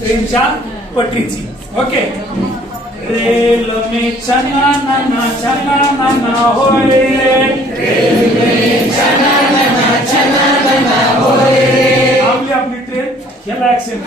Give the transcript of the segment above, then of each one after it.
ट्रेनच्या पटरीची. Okay. Rail में चना ना होय रे, आपली आपली ट्रेन ह्याला ऍक्सेंट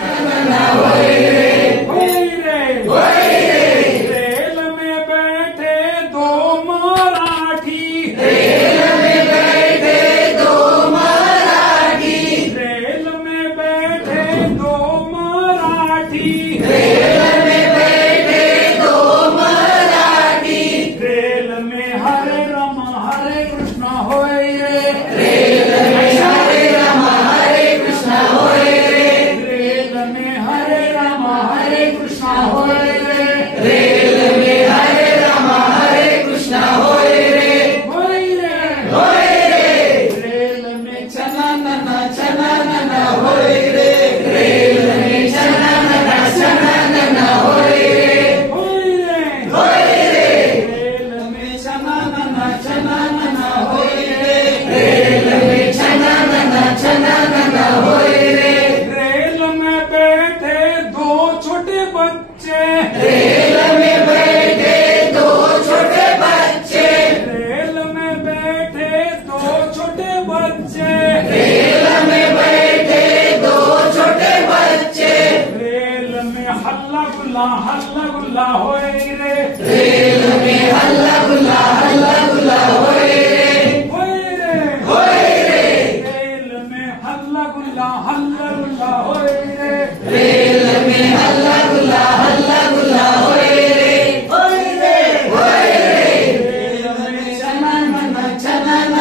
रेल में बैठे दो मराठी, रेल में बैठे दो मराठी, रेल में बैठे दो मराठी, रेल में बैठे दो मराठी, रेल में हरे राम हरे कृष्ण होय रे, रेल में हरे राम हरे कृष्ण होय रे, रेल में हरे राम हरे कृष्ण होय रे, रेल में हरे राम हरे कृष्ण होय रे, होय रे, रेल में चना ना होय रे, रेल में चना ना होय रे, होय रे, रेल में चना ना होय रे, रेल में चना ना होय रे, रेल में बैठे दो छोटे बच्चे, रेल में बैठे दो छोटे बच्चे, रेल में बैठे दो छोटे बच्चे, रेल में बैठे दो छोटे बच्चे, रेल में हल्ला गुल्ला होय रे, रेल में हल्ला गुल्ला होय रे, होय रे, रेल में हल्ला गुल्ला होय रे, रेल में हल्ला गुल्ला होय रे, होय रे, रेल में चना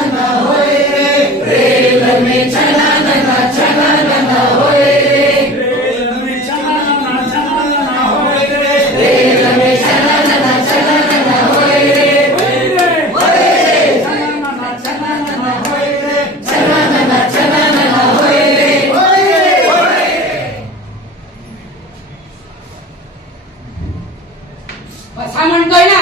ना होय रे, रेल में चना ना होय रे, रेल में चना ना होय रे, रेल में चना ना होय रे, होय रे, चना ना होय रे, चना ना होय रे, होय रे. बसा म्हणतोय ना.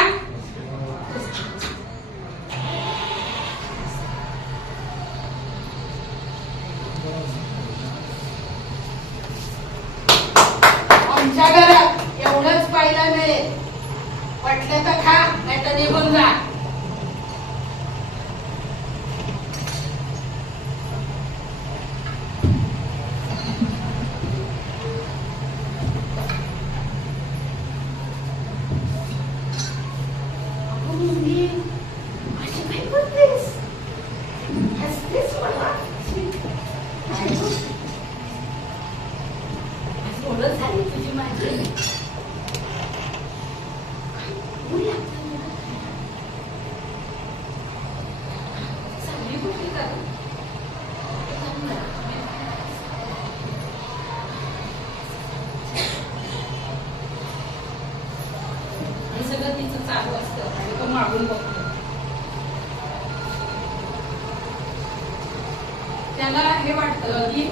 आमच्या घरात एवढंच पाहिलं नाही. पटलं तर खा नाही तर निघून जा. अशी काय बोलतेस? हसतेस मला. काय गं? आज ओळख झाली तुझी माझी. ऊन लागतं मला. चांगली कुठली का गं? हे सगळं तिचं चालू असतं आणि तो मागून बघतो. त्याला हे वाटतं की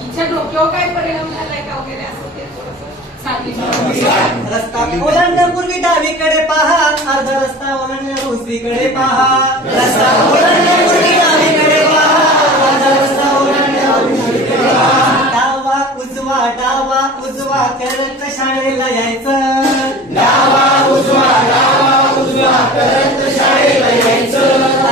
हिच्या डोक्यावर काय परिणाम झालाय का वगैरे असं ते थोडंसं साधी. रस्ता ओलांडण्यापूर्वी डावीकडे पहा, अर्धा रस्ता ओलांडण्यावर उजवीकडे पहा. रस्ता ओलांडण्यापूर्वी डावीकडे पहा, अर्धा रस्ता ओलांडण्यावर उजवीकडे पहा. डावा उजवा करत शाळेला यायचं. डावा उजवा करत शाळेला यायचं.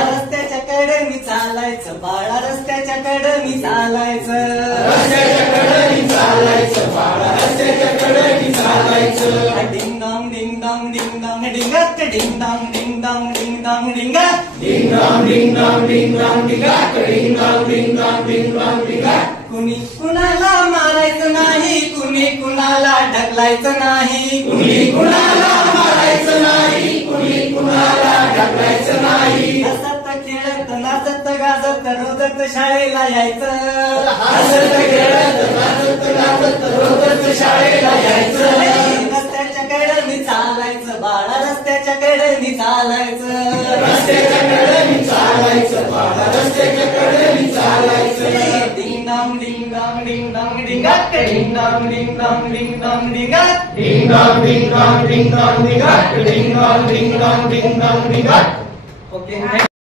रस्त्याच्या कडेनी चालायचं बाळा, रस्त्याच्या कडेनी चालायचं. रस्त्याच्या कडेनी चालायचं बाळा, रस्त्याच्या कडेनी चालायचं. Ding dong ding dong ding dong डिंगाक ding dong ding dong ding dong डिंगाक ding dong ding dong ding dong डिंगाक ding dong ding dong ding dong डिंगाक. कुणी कुणाला मारायचं नाही, कुणी कुणाला ढकलायचं नाही. कुणी कुणाला मारायचं नाही, कुणी कुणाला ढकलायचं नाही. हसत खेळत नाचत गाजत रोजत शाळेला यायचं. हसत खेळत नाचत गाजत रोजत शाळेला यायचं. रस्त्याच्या कडेनी चालायचं बाळा, रस्त्याच्या कडेनी चालायचं. रस्त्याच्या कडेनी चालायचं बाळा, रस्त्याच्या कडेनी चालायचं. Ding dong ding dong ding dong डिंगाक ding dong ding dong ding dong डिंगाक ding dong ding dong ding dong डिंगाक ding dong ding dong ding dong डिंगाक. ओके.